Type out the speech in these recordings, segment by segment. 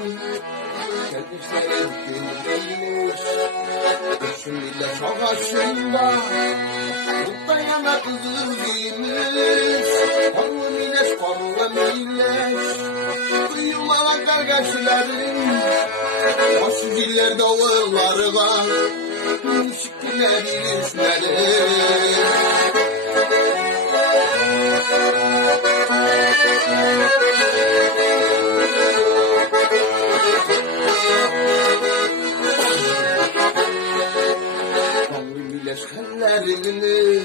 Kardeşlerim dinlemiş. Şimdi savaşında mutlu yana kızıl giymiş. Karlı mileş, karlı mileş. Duyulmalar kardeşlerim. Başı dillerde oğulları var. Şükürler ilişkileri. Leşkellerini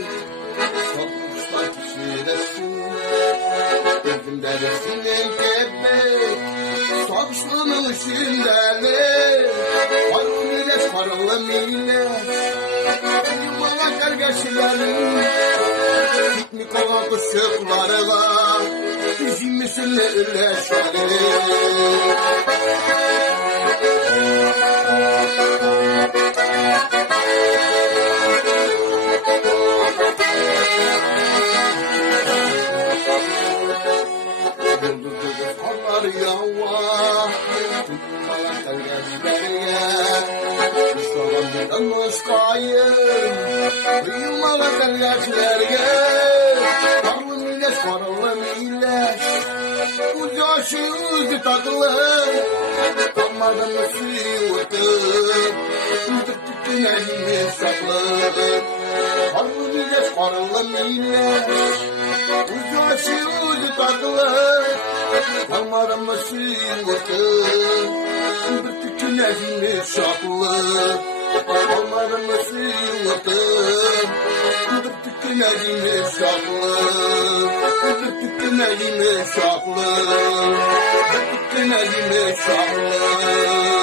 sokmuşlar kişiresin. Gözümde resminin kebek saçlının şindeli. Karlı mileş, karlı mileş. Yumala kardeşlerim. Piknik olan kuşukları var. Bizim misinle ürleşelim. Yallah, Allah'tan gözlerine, Mustafa'dan başkayım, Allah'tan gözlerine, karlı mileş, karlı mileş, uzaşı yüzü takılı, kalmadan mı suyu ırtın, tüktün elini saklı, karlı mileş, karlı mileş, uzaşı yüzü takılı, kalmadan mı sıyırtın, bir tükün elini şaklı. Kalmadan mı sıyırtın, bir tükün elini şaklı. Bir tükün elini şaklı. Bir tükün elini şaklı.